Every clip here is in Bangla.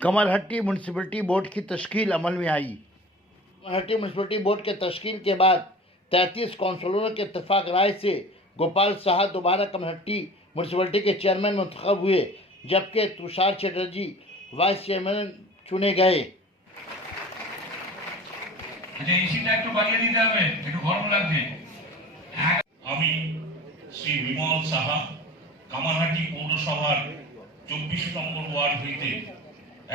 कमरहट्टी म्यूनसिपलिटी बोर्ड की तश्कील अमल में आई। कमरहट्टी म्यूनसिपलिटी बोर्ड के तश्कील के बाद 33 काउंसलरों के इत्तेफाक राय से गोपाल साहा दोबारा कमरहट्टी म्यूनसिपलिटी के चेयरमैन मुंतखब हुए, जबकि तुषार चटर्जी वाइस चेयरमैन चुने गए। আমি শ্রী বিমল সাহা কামারহাটি পৌরসভার 24 নম্বর ওয়ার্ড হইতে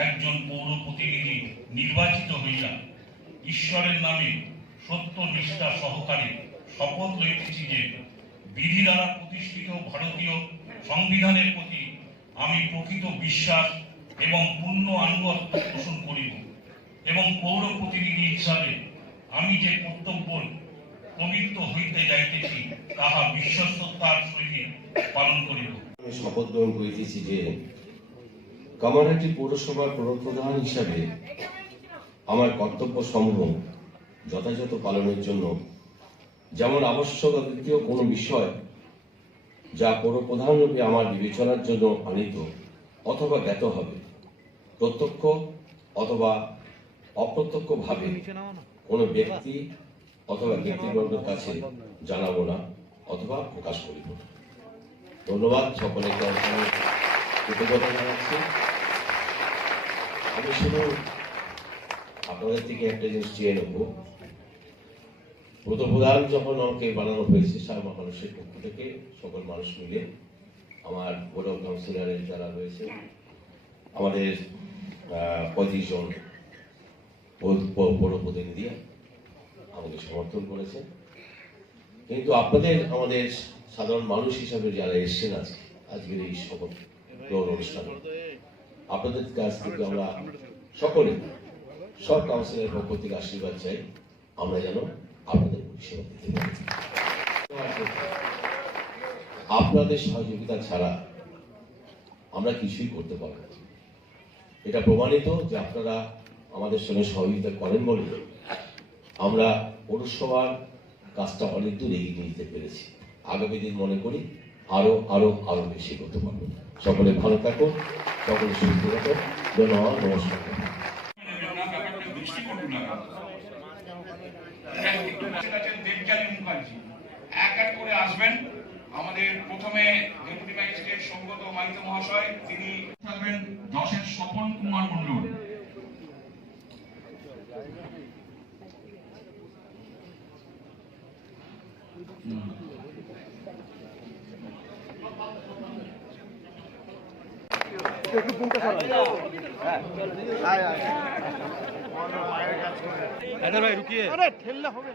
একজন পৌর প্রতিনিধি নির্বাচিত হইয়া ঈশ্বরের নামে সত্য নিষ্ঠা সহকারে শপথ লইতেছি যে বিধি দ্বারা প্রতিষ্ঠিত ভারতীয় সংবিধানের প্রতি আমি প্রকৃত বিশ্বাস এবং পূর্ণ আনুগত্য পোষণ করিব এবং পৌর প্রতিনিধি হিসাবে আমি যে কর্তব্য প্রবৃত্ত হইতে যাইতেছি তাহা বিশ্বস্ততার সহিত পালন করিব। আমি শপথ গ্রহণ করিতেছি যে কামারহাটি পৌরসভার প্রধান হিসাবে আমার কর্তব্য সমূহ যথাযথ পালনের জন্য যেমন আবশ্যক দ্বিতীয় কোনো বিষয় যা পৌরপ্রধান রূপে আমার বিবেচনার জন্য আনিত অথবা জ্ঞাত হবে, প্রত্যক্ষ অথবা অপ্রত্যক্ষভাবে কোনো ব্যক্তি অথবা ব্যক্তিবর্গের কাছে জানাবো না অথবা প্রকাশ করিব না। ধন্যবাদ সকলকে, কৃতজ্ঞতা জানাচ্ছি। আমি শুধু আপনাদের থেকে একটা জিনিস চেয়ে নেব, প্রধান যখন আমাকে বানানো হয়েছে সারা মানুষের পক্ষ থেকে সকল মানুষ মিলে আমার বড় কাউন্সিলরের যারা রয়েছে আমাদের 35 জন পৌর প্রতিনিধি আমাকে সমর্থন করেছেন, কিন্তু আপনাদের আমাদের সাধারণ মানুষ হিসাবে যারা এসেছেন আজকের এই শপথ গ্রহণ অনুষ্ঠানে আপনাদের কাছ থেকে আমরা সকলে সব কাউন্সিলের পক্ষ থেকে আশীর্বাদ চাই আমরা যেন আপনাদের পরিষেবা দিতে পারি। আপনাদের সহযোগিতা ছাড়া আমরা কিছুই করতে পারব না। এটা প্রমাণিত যে আপনারা আমাদের সঙ্গে সহযোগিতা করেন বলে আমরা পৌরসভার কাজটা অনেক দূর এগিয়ে নিয়ে যেতে পেরেছি। আগামী দিন মনে করি আরো আরো আরো বেশি করতে পারবো। সকলে ভালো থাকুন, সকলে সুস্থ থাকুন। ধন্যবাদ, নমস্কার। এক এক করে আসবেন। আমাদের প্রথমে ডেপুটি ম্যাজিস্ট্রেট সৌগত মাইত মহাশয়, তিনি থাকবেন 10-এর স্বপন কুমার মন্ডল। भाई रुकिए, अरे ठेलना हो गया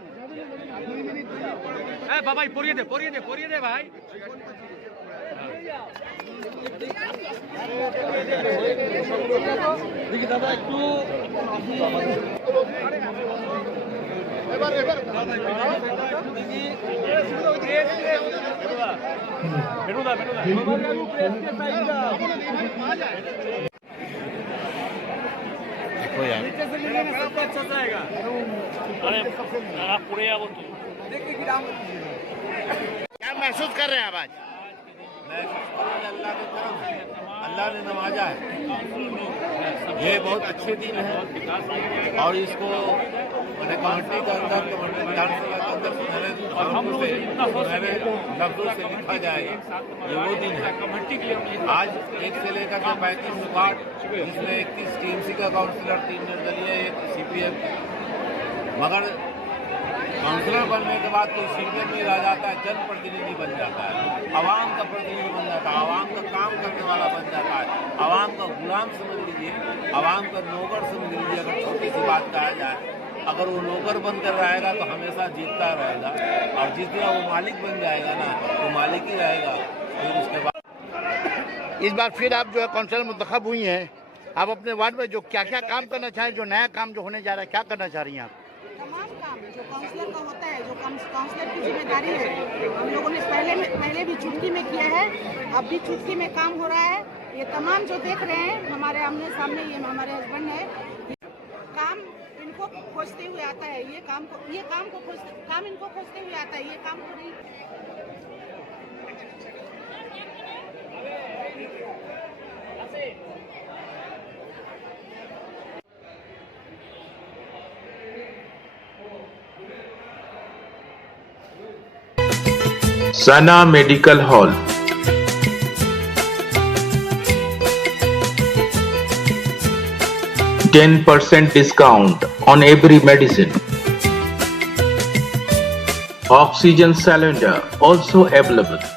ना बाबा, पड़िए दे भाई। देखिए दादा একটু अच्छा जाएगा। अरे पूरे क्या महसूस कर रहे हैं आप आज? अल्लाह ने नवाजा है, ये बहुत अच्छे दिन है और इसको कमेटी के अंदर विधानसभा के अंदर सुनहरे लफ्जों से लिखा जाएगा। ये वो दिन है। आज 1 से लेकर के 35 वार्ड, जिसमें 31 टीएमसी का काउंसिलर, 3 निर्दलीय, 1 सीपीएम। मगर काउंसिलर बनने के बाद कोई सीपीएम नहीं रह जाता है, जनप्रतिनिधि बन जाता है, आवाम का प्रतिनिधि बन जाता है, आवाम का काम करने वाला बन जाता है, आवाम का गुलाम समझ लीजिए, आवाम का नौकर समझ लीजिए। अगर छोटी सी बात कहा जाए, अगर वो नौकर बनकर रहेगा तो हमेशा जीतता रहेगा, और जिस दिन वो मालिक बन जाएगा ना, वो मालिक ही रहेगा। फिर उसके बाद इस बार फिर आप जो है काउंसिलर मुंतखब हुई हैं, आप अपने वार्ड में जो क्या क्या काम करना चाहें, जो नया काम जो होने जा रहा है, क्या करना चाह रही हैं आप? तमाम काम जो काउंसलर का होता है, जो काउंसलर की जिम्मेदारी है, हम लोगों ने पहले भी चुटकी में किया है, अब भी चुटकी में काम हो रहा है। ये तमाम जो देख रहे हैं हमारे आमने सामने, ये हमारे हस्बैंड है, काम इनको खोजते हुए आता है, ये काम इनको खोजते हुए आता है, ये काम को नहीं। Sana Medical Hall. %10 discount on every medicine. Oxygen cylinder also available.